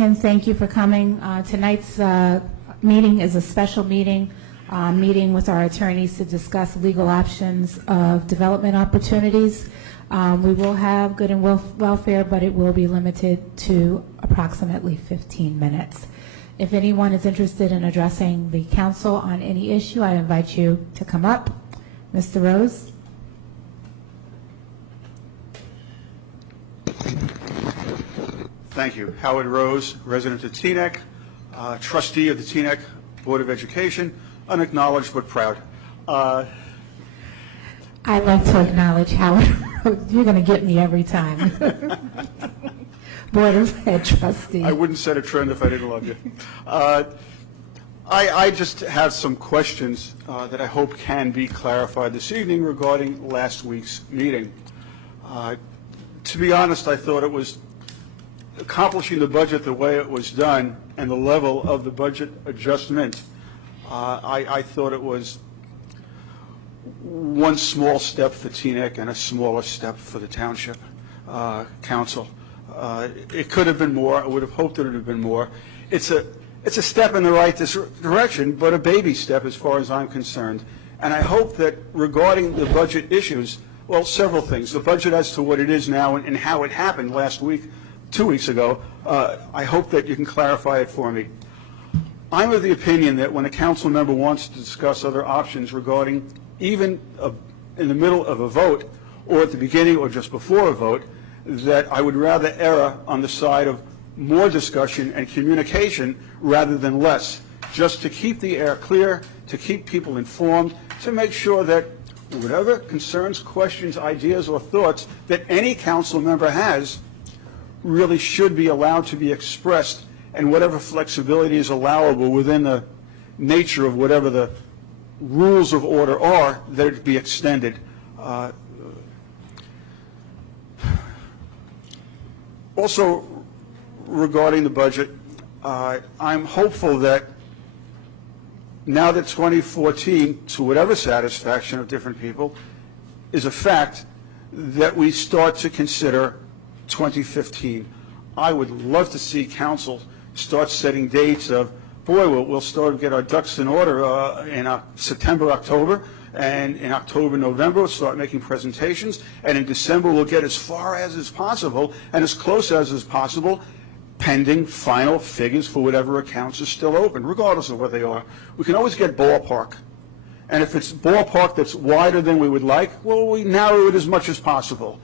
evening, and thank you for coming. Tonight's meeting is a special meeting, meeting with our attorneys to discuss legal options of development opportunities. We will have good and welfare, but it will be limited to approximately 15 minutes. If anyone is interested in addressing the council on any issue, I invite you to come up. Mr. Rose. Thank you. Howard Rose, resident of Teaneck, trustee of the Teaneck Board of Education, unacknowledged but proud. I like to acknowledge Howard. You're going to get me every time. Board of Ed trustee. I wouldn't set a trend if I didn't love you. I just have some questions that I hope can be clarified this evening regarding last week's meeting. To be honest, I thought it was accomplishing the budget the way it was done and the level of the budget adjustment. I thought it was one small step for Teaneck and a smaller step for the township council. It could have been more. I would have hoped that it would have been more. It's a step in the right direction, but a baby step as far as I'm concerned. And I hope that regarding the budget issues, well, several things. The budget as to what it is now and how it happened last week, 2 weeks ago, I hope that you can clarify it for me. I'm of the opinion that when a council member wants to discuss other options regarding even in the middle of a vote or at the beginning or just before a vote, that I would rather err on the side of more discussion and communication rather than less, just to keep the air clear, to keep people informed, to make sure that whatever concerns, questions, ideas, or thoughts that any council member has really should be allowed to be expressed, and whatever flexibility is allowable within the nature of whatever the rules of order are, that it be extended. Also, regarding the budget, I'm hopeful that now that 2014, to whatever satisfaction of different people, is a fact, that we start to consider 2015. I would love to see council start setting dates of, boy, we'll start to get our ducks in order in September, October, and in October, November, we'll start making presentations, and in December, we'll get as far as is possible and as close as is possible, pending final figures for whatever accounts are still open, regardless of what they are. We can always get ballpark. And if it's ballpark that's wider than we would like, well, we narrow it as much as possible.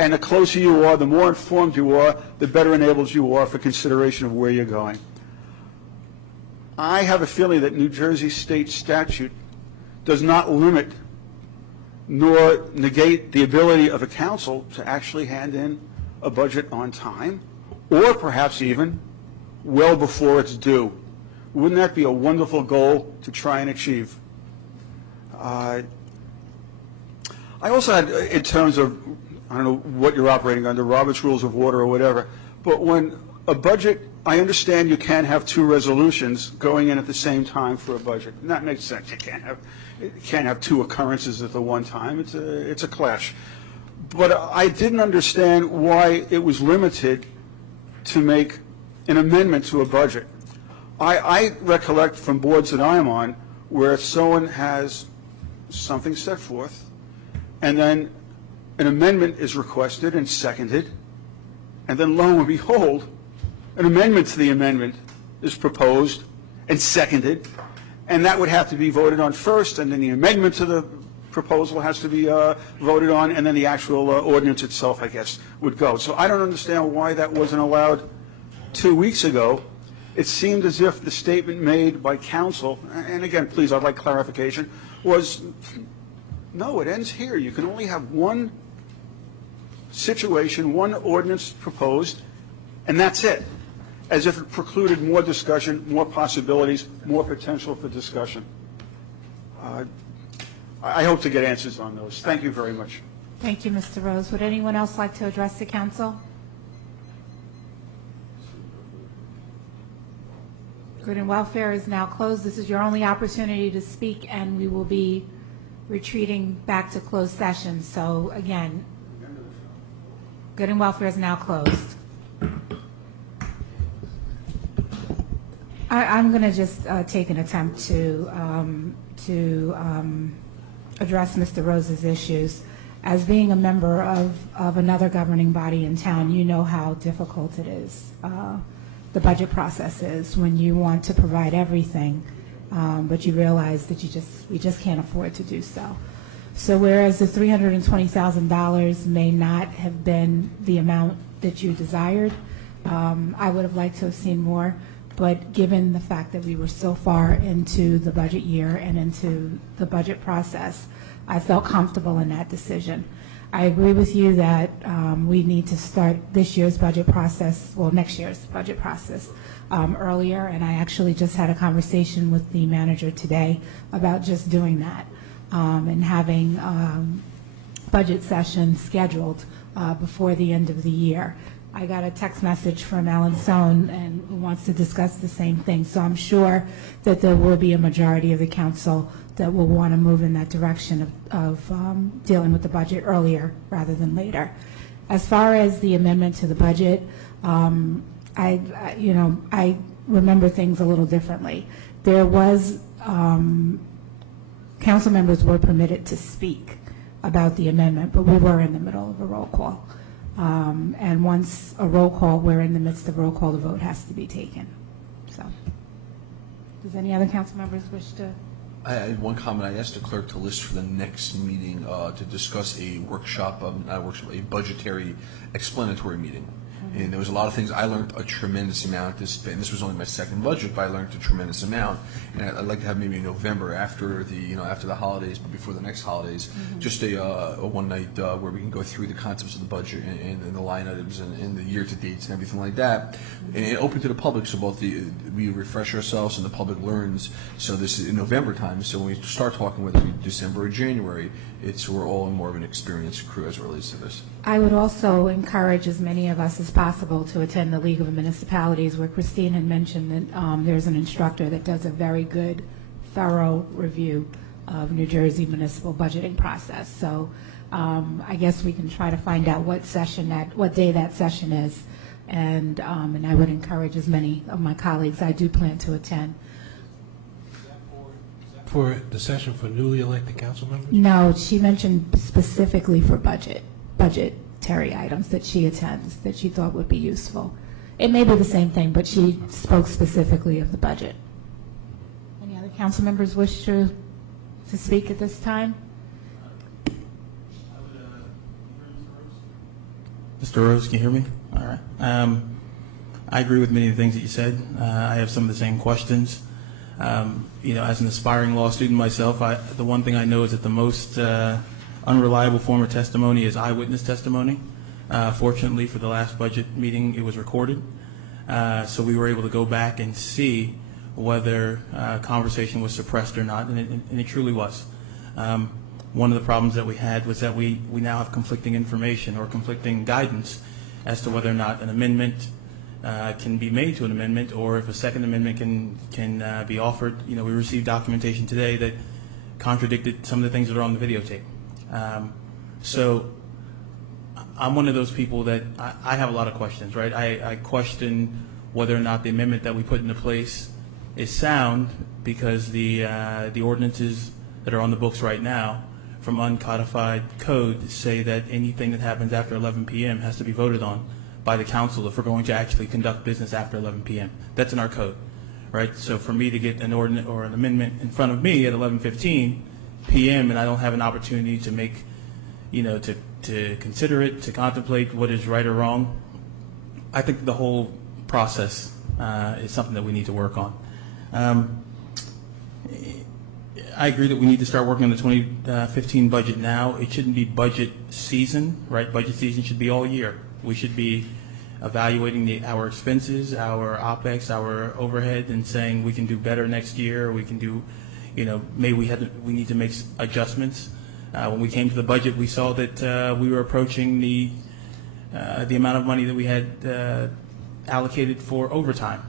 And the closer you are, the more informed you are, the better enabled you are for consideration of where you're going. I have a feeling that New Jersey state statute does not limit nor negate the ability of a council to actually hand in a budget on time, or perhaps even well before it's due. Wouldn't that be a wonderful goal to try and achieve? I also had, in terms of, I don't know what you're operating under, Robert's Rules of Order or whatever, but when a budget, I understand you can't have two resolutions going in at the same time for a budget. And that makes sense. You can't have two occurrences at the one time. It's a clash. But I didn't understand why it was limited to make an amendment to a budget. I recollect from boards that I'm on where someone has something set forth, and then an amendment is requested and seconded, and then lo and behold, an amendment to the amendment is proposed and seconded, and that would have to be voted on first, and then the amendment to the proposal has to be voted on, and then the actual ordinance itself, I guess, would go. So I don't understand why that wasn't allowed 2 weeks ago. It seemed as if the statement made by council, and again, please, I'd like clarification, was, no, it ends here. You can only have one situation, one ordinance proposed, and that's it. As if it precluded more discussion, more possibilities, more potential for discussion. I hope to get answers on those. Thank you very much. Thank you, Mr. Rose. Would anyone else like to address the council? Good and welfare is now closed. This is your only opportunity to speak, and we will be retreating back to closed session. So again, good and welfare is now closed. I'm going to just take an attempt to address Mr. Rose's issues. As being a member of another governing body in town, you know how difficult it is. The budget process is when you want to provide everything, but you realize that we just can't afford to do so. So whereas the $320,000 may not have been the amount that you desired, I would have liked to have seen more. But given the fact that we were so far into the budget year and into the budget process, I felt comfortable in that decision. I agree with you that we need to start this year's budget process, well, next year's budget process earlier, and I actually just had a conversation with the manager today about just doing that and having budget sessions scheduled before the end of the year. I got a text message from Alan Sohn and who wants to discuss the same thing. So I'm sure that there will be a majority of the council that will want to move in that direction of dealing with the budget earlier rather than later. As far as the amendment to the budget, I remember things a little differently. There was council members were permitted to speak about the amendment, but we were in the middle of a roll call. And once a roll call, we're in the midst of roll call, the vote has to be taken. So, does any other council members wish to? I had one comment. I asked the clerk to list for the next meeting to discuss a workshop, not a workshop, a budgetary explanatory meeting. And there was a lot of things. I learned a tremendous amount. And this was only my second budget, but I learned a tremendous amount. And I'd like to have maybe in November after the holidays, but before the next holidays, just a one night where we can go through the concepts of the budget and the line items and the year to dates and everything like that, and open to the public, so both we refresh ourselves and the public learns. So this is in November time. So when we start talking, whether it be December or January, we're all more of an experienced crew as it relates to this. I would also encourage as many of us as possible to attend the League of Municipalities, where Christine had mentioned that there's an instructor that does a very good, thorough review of New Jersey municipal budgeting process. So I guess we can try to find out what day that session is, and I would encourage as many of my colleagues. I do plan to attend. For the session for newly elected council members? No, she mentioned specifically for budgetary items that she attends that she thought would be useful. It may be the same thing, but she spoke specifically of the budget. Any other council members wish to speak at this time? Mr. Rose, can you hear me? All right. I agree with many of the things that you said. I have some of the same questions. As an aspiring law student myself, the one thing I know is that the most unreliable form of testimony is eyewitness testimony. Fortunately, for the last budget meeting, it was recorded. So we were able to go back and see whether conversation was suppressed or not, and it truly was. One of the problems that we had was that we now have conflicting information or conflicting guidance as to whether or not an amendment can be made to an amendment, or if a second amendment can be offered. We received documentation today that contradicted some of the things that are on the videotape. So I'm one of those people that I have a lot of questions, right? I question whether or not the amendment that we put into place is sound, because the ordinances that are on the books right now from uncodified code say that anything that happens after 11 p.m. has to be voted on by the council if we're going to actually conduct business after 11 p.m. That's in our code, right? So for me to get an ordinance or an amendment in front of me at 11:15 p.m. and I don't have an opportunity to make, to consider it, to contemplate what is right or wrong, I think the whole process is something that we need to work on. I agree that we need to start working on the 2015 budget now. It shouldn't be budget season, right? Budget season should be all year. We should be evaluating our expenses, our OPEX, our overhead, and saying we can do better next year. We can do, maybe we need to make adjustments. When we came to the budget, we saw that we were approaching the amount of money that we had allocated for overtime,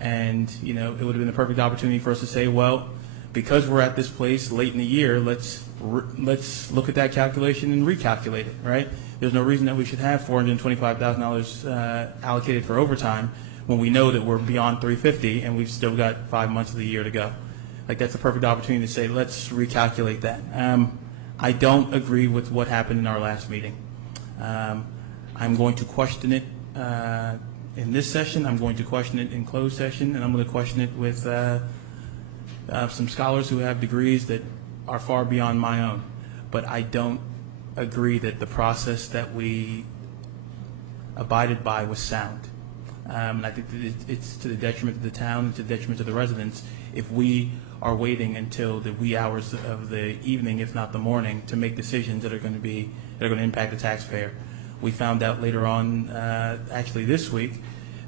and it would have been the perfect opportunity for us to say, well, because we're at this place late in the year, let's look at that calculation and recalculate it, right? There's no reason that we should have $425,000 allocated for overtime when we know that we're beyond 350 and we've still got 5 months of the year to go. Like, that's a perfect opportunity to say, let's recalculate that. I don't agree with what happened in our last meeting. I'm going to question it in this session. I'm going to question it in closed session, and I'm going to question it with some scholars who have degrees that are far beyond my own. But I don't agree that the process that we abided by was sound. And I think that it's to the detriment of the town and to the detriment of the residents if we are waiting until the wee hours of the evening, if not the morning, to make decisions that are going to impact the taxpayer. We found out later on, actually this week,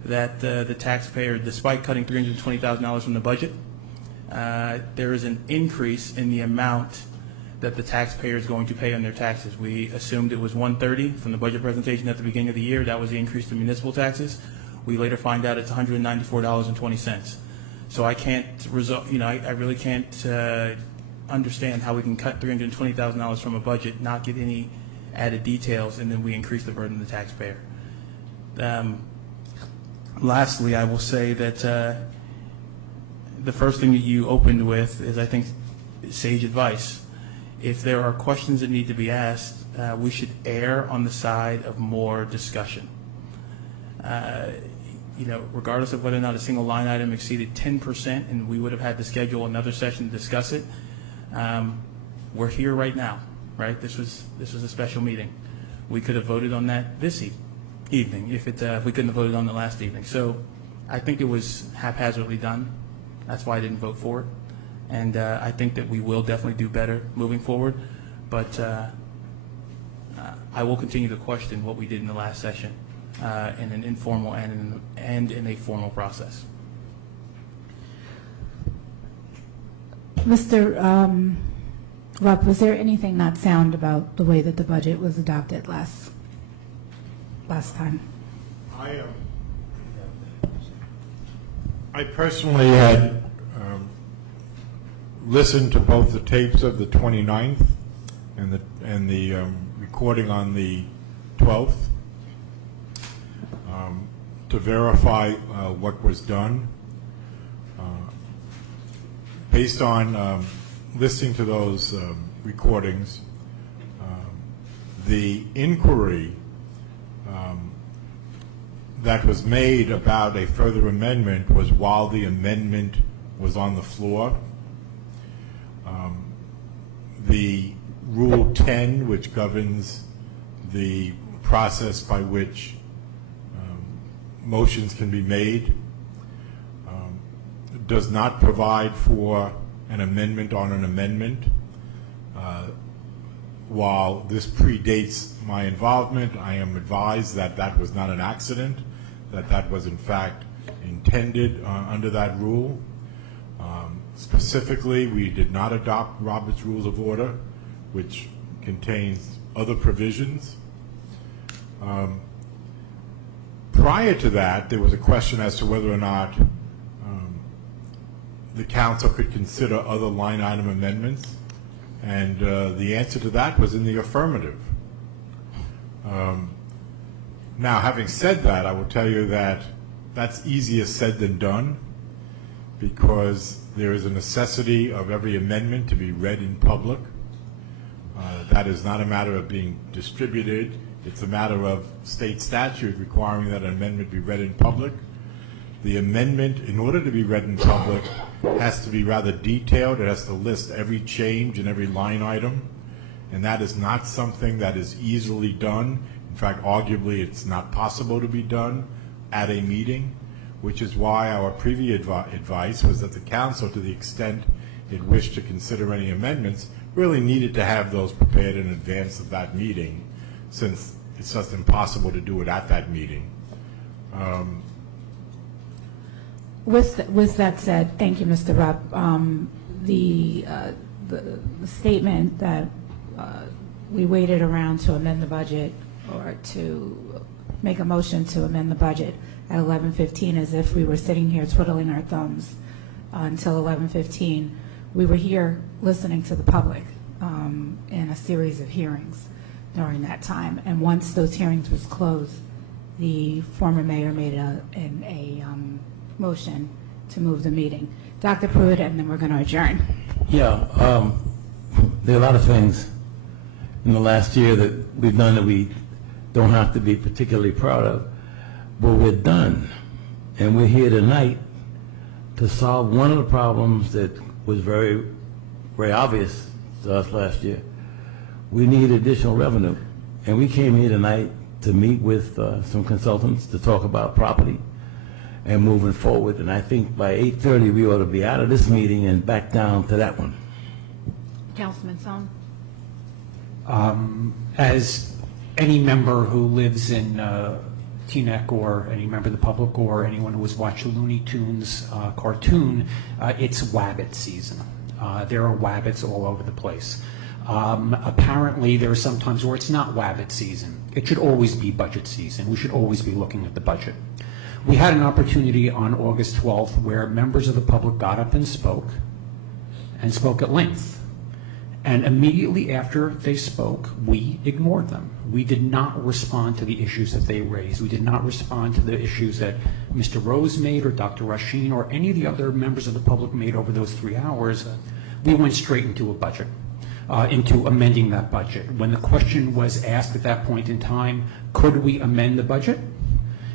that the taxpayer, despite cutting $320,000 from the budget, there is an increase in the amount that the taxpayer is going to pay on their taxes. We assumed it was $130 from the budget presentation at the beginning of the year. That was the increase in municipal taxes. We later find out it's $194.20. So I can't I really can't understand how we can cut $320,000 from a budget, not get any added details, and then we increase the burden of the taxpayer. Lastly, I will say that the first thing that you opened with is, I think, sage advice. If there are questions that need to be asked, we should err on the side of more discussion. Regardless of whether or not a single line item exceeded 10%, and we would have had to schedule another session to discuss it. We're here right now, right? This was a special meeting. We could have voted on that this evening if we couldn't have voted on it last evening. So I think it was haphazardly done. That's why I didn't vote for it. And I think that we will definitely do better moving forward. But I will continue to question what we did in the last session in an informal and in a formal process. Mr. Rupp, was there anything not sound about the way that the budget was adopted last time? I personally had listened to both the tapes of the 29th and the recording on the 12th to verify what was done. Based on listening to those recordings, the inquiry that was made about a further amendment was while the amendment was on the floor. The Rule 10, which governs the process by which motions can be made, does not provide for an amendment on an amendment. While this predates my involvement, I am advised that that was not an accident, that was in fact intended under that rule. Specifically, we did not adopt Robert's Rules of Order, which contains other provisions. Prior to that, there was a question as to whether or not the council could consider other line item amendments, and the answer to that was in the affirmative. Now, having said that, I will tell you that that's easier said than done, because there is a necessity of every amendment to be read in public. That is not a matter of being distributed. It's a matter of state statute requiring that an amendment be read in public. The amendment, in order to be read in public, has to be rather detailed. It has to list every change in every line item, and that is not something that is easily done. In fact, arguably, it's not possible to be done at a meeting, which is why our previous advice was that the council, to the extent it wished to consider any amendments, really needed to have those prepared in advance of that meeting, since it's just impossible to do it at that meeting. With that said, thank you, Mr. Rupp. The statement that we waited around to amend the budget or to make a motion to amend the budget at 11:15, as if we were sitting here twiddling our thumbs until 11:15. We were here listening to the public in a series of hearings during that time, and once those hearings was closed, the former mayor made a motion to move the meeting. Dr. Pruitt, and then we're going to adjourn. Yeah, there are a lot of things in the last year that we've done that we don't have to be particularly proud of, but we're done. And we're here tonight to solve one of the problems that was very, very obvious to us last year. We need additional revenue. And we came here tonight to meet with some consultants to talk about property and moving forward. And I think by 8:30 we ought to be out of this meeting and back down to that one. Councilman Song. As any member who lives in Teaneck, or any member of the public, or anyone who has watched a Looney Tunes cartoon, it's Wabbit season. There are Wabbits all over the place. Apparently, there are some times where it's not Wabbit season. It should always be budget season. We should always be looking at the budget. We had an opportunity on August 12th where members of the public got up and spoke at length. And immediately after they spoke, we ignored them. We did not respond to the issues that they raised. We did not respond to the issues that Mr. Rose made, or Dr. Rasheen, or any of the other members of the public made over those 3 hours. We went straight into a budget, into amending that budget. When the question was asked at that point in time, could we amend the budget?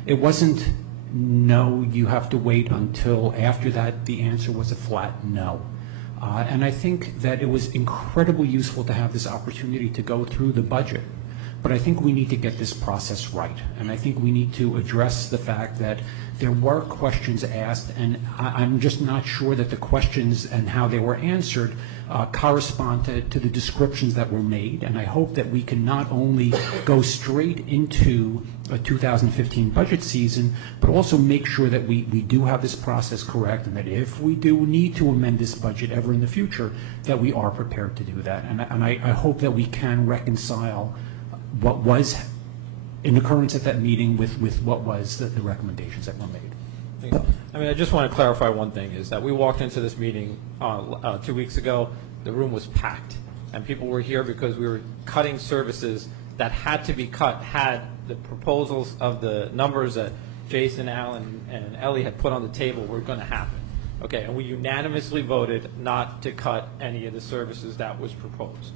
It wasn't, no, you have to wait until after that. The answer was a flat no. And I think that it was incredibly useful to have this opportunity to go through the budget. But I think we need to get this process right. And I think we need to address the fact that there were questions asked, and I'm just not sure that the questions and how they were answered correspond to the descriptions that were made. And I hope that we can not only go straight into a 2015 budget season, but also make sure that we do have this process correct, and that if we do need to amend this budget ever in the future, that we are prepared to do that. And I hope that we can reconcile what was in occurrence at that meeting with what was the recommendations that were made. I mean, I just want to clarify one thing, is that we walked into this meeting 2 weeks ago, the room was packed, and people were here because we were cutting services that had to be cut, had the proposals of the numbers that Jason, Allen, and Ellie had put on the table were going to happen. Okay, and we unanimously voted not to cut any of the services that was proposed,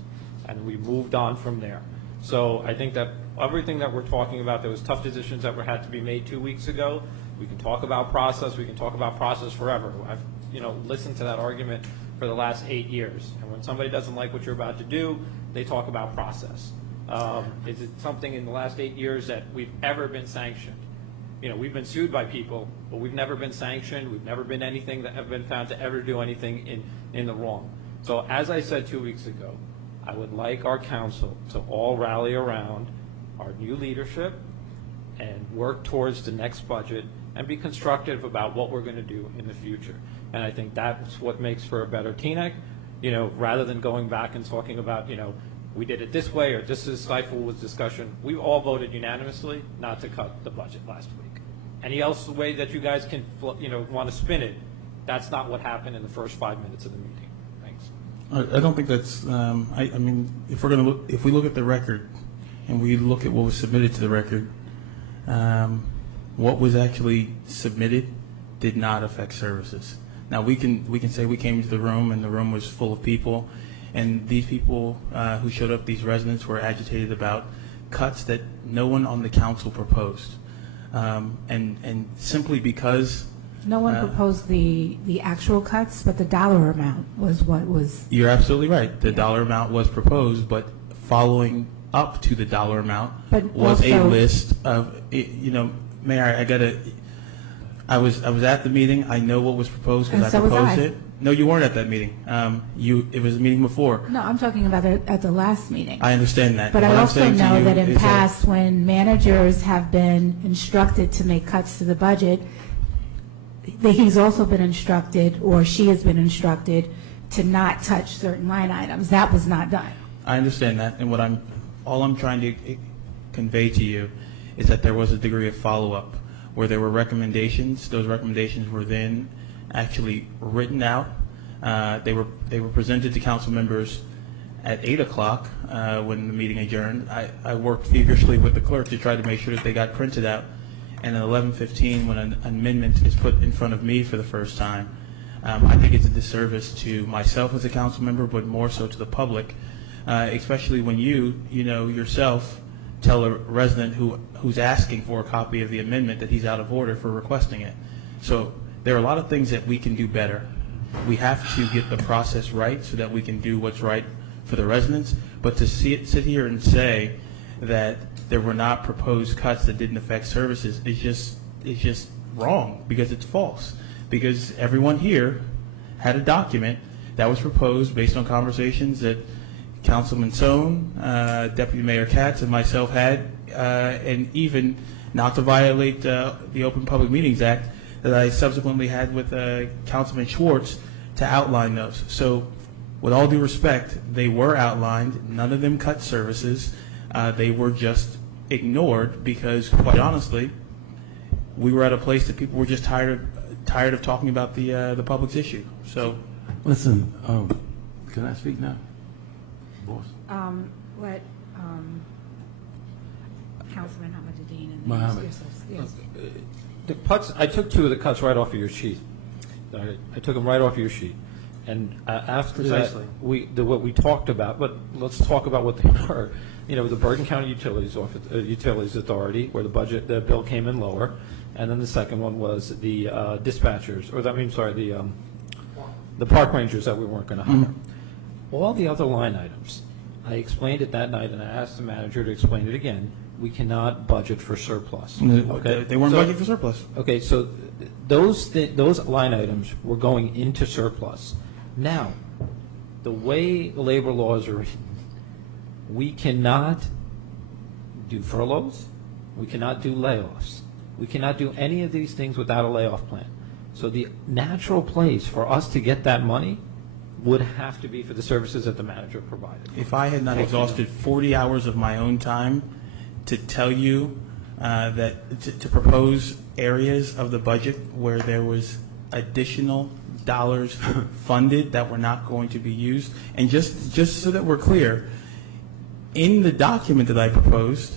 and we moved on from there. So I think that everything that we're talking about, there was tough decisions that had to be made 2 weeks ago. We can talk about process. We can talk about process forever. I've listened to that argument for the last 8 years. And when somebody doesn't like what you're about to do, they talk about process. Is it something in the last 8 years that we've ever been sanctioned? We've been sued by people, but we've never been sanctioned. We've never been anything that have been found to ever do anything in the wrong. So as I said 2 weeks ago, I would like our council to all rally around our new leadership and work towards the next budget and be constructive about what we're going to do in the future. And I think that's what makes for a better Teaneck, rather than going back and talking about, we did it this way or this is stifled with discussion. We all voted unanimously not to cut the budget last week. Any else way that you guys can, want to spin it, that's not what happened in the first 5 minutes of the meeting. I don't think that's. I mean, if we look at the record, and we look at what was submitted to the record, what was actually submitted did not affect services. Now we can say we came into the room and the room was full of people, and these people who showed up, these residents, were agitated about cuts that no one on the council proposed, and simply because. No one proposed the actual cuts, but the dollar amount was what was. You're absolutely right. The dollar amount was proposed, but following up to the dollar amount was a list of, Mayor, I was at the meeting. I know what was proposed because I proposed it. No, you weren't at that meeting. It was a meeting before. No, I'm talking about it at the last meeting. I understand that. But I also know that in past, when managers have been instructed to make cuts to the budget, he's also been instructed, or she has been instructed, to not touch certain line items. That was not done. I understand that, and all I'm trying to convey to you is that there was a degree of follow-up where there were recommendations. Those recommendations were then actually written out. They were presented to council members at 8 o'clock when the meeting adjourned. I worked feverishly with the clerk to try to make sure that they got printed out and at 11:15 when an amendment is put in front of me for the first time, I think it's a disservice to myself as a council member, but more so to the public, especially when you yourself tell a resident who's asking for a copy of the amendment that he's out of order for requesting it. So there are a lot of things that we can do better. We have to get the process right so that we can do what's right for the residents. But to sit here and say that there were not proposed cuts that didn't affect services is just wrong, because it's false. Because everyone here had a document that was proposed based on conversations that Councilman Sohn, Deputy Mayor Katz, and myself had, and even not to violate the Open Public Meetings Act, that I subsequently had with Councilman Schwartz to outline those. So with all due respect, they were outlined. None of them cut services. They were just ignored because, quite honestly, we were at a place that people were just tired of talking about the public's issue. So, Listen, can I speak now? Boss? Let Councilman Ahmadudin and Mohammed. Yes. The cuts, I took two of the cuts right off of your sheet. I took them right off your sheet. And after Precisely. that, what we talked about, but let's talk about what they were. The Bergen County Utilities Authority, where the bill came in lower, and then the second one was the dispatchers, the park rangers that we weren't going to hire. All the other line items, I explained it that night, and I asked the manager to explain it again. We cannot budget for surplus. Okay, they weren't budgeting for surplus. Okay, so those line items were going into surplus. Now, the way the labor laws are written, we cannot do furloughs, we cannot do layoffs, we cannot do any of these things without a layoff plan. So the natural place for us to get that money would have to be for the services that the manager provided. If I had not exhausted 40 hours of my own time to tell you that to propose areas of the budget where there was additional dollars funded that were not going to be used, and just so that we're clear, in the document that I proposed,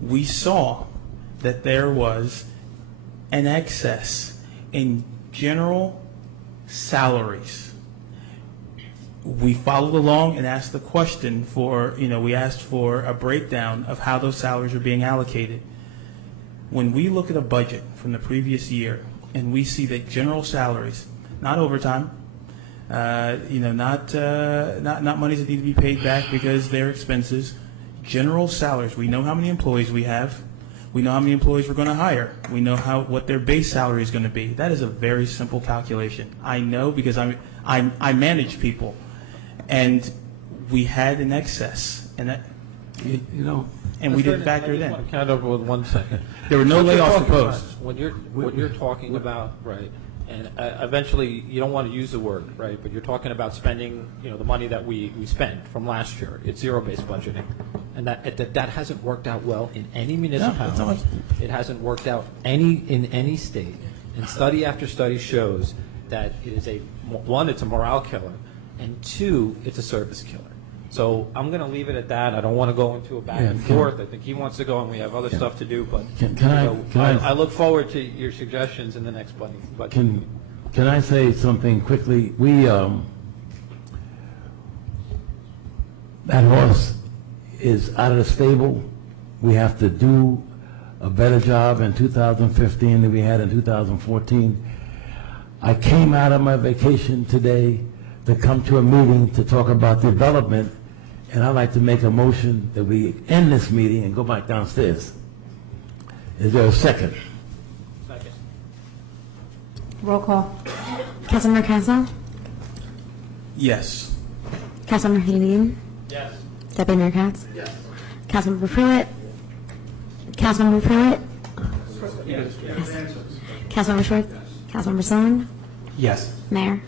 we saw that there was an excess in general salaries. We followed along and asked the question we asked for a breakdown of how those salaries are being allocated. When we look at a budget from the previous year and we see that general salaries, not overtime, not monies that need to be paid back because they're expenses, general salaries, we know how many employees we have, we know how many employees we're going to hire, we know what their base salary is going to be. That is a very simple calculation. I know because I manage people. And we had an excess, and and we didn't factor it in. Count over with 1 second. There were no layoffs proposed. What you're talking about, right? And eventually, you don't want to use the word, right? But you're talking about spending, the money that we spent from last year. It's zero-based budgeting, and that hasn't worked out well in any municipality. It hasn't worked out in any state. And study after study shows that it is it's a morale killer. And two, it's a service killer. So I'm going to leave it at that. I don't want to go into a back and forth. I think he wants to go, and we have other stuff to do. But I look forward to your suggestions in the next budget. Can I say something quickly? That horse is out of the stable. We have to do a better job in 2015 than we had in 2014. I came out of my vacation today to come to a meeting to talk about development, and I'd like to make a motion that we end this meeting and go back downstairs. Is there a second? Second. Roll call. Councilmember Castle? Yes. Councilmember Haney? Yes. Deputy Mayor Katz? Yes. Councilmember Pruitt? Councilmember Pruitt? Yes. Councilmember Schwartz? Councilmember Sohn? Yes. Mayor?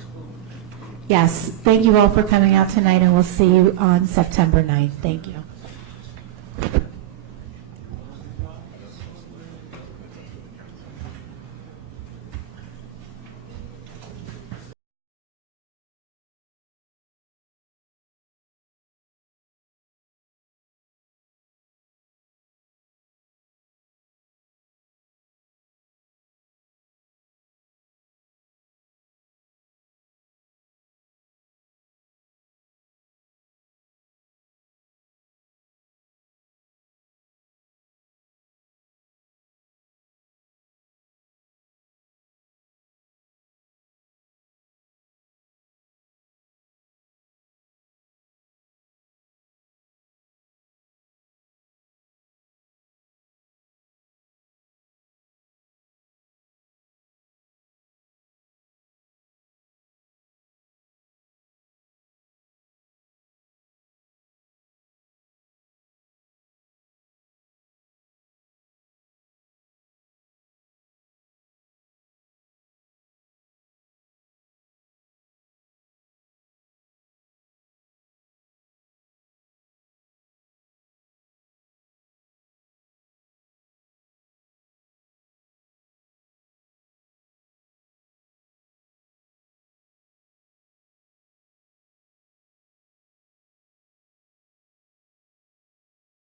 Yes. Thank you all for coming out tonight, and we'll see you on September 9th. Thank you.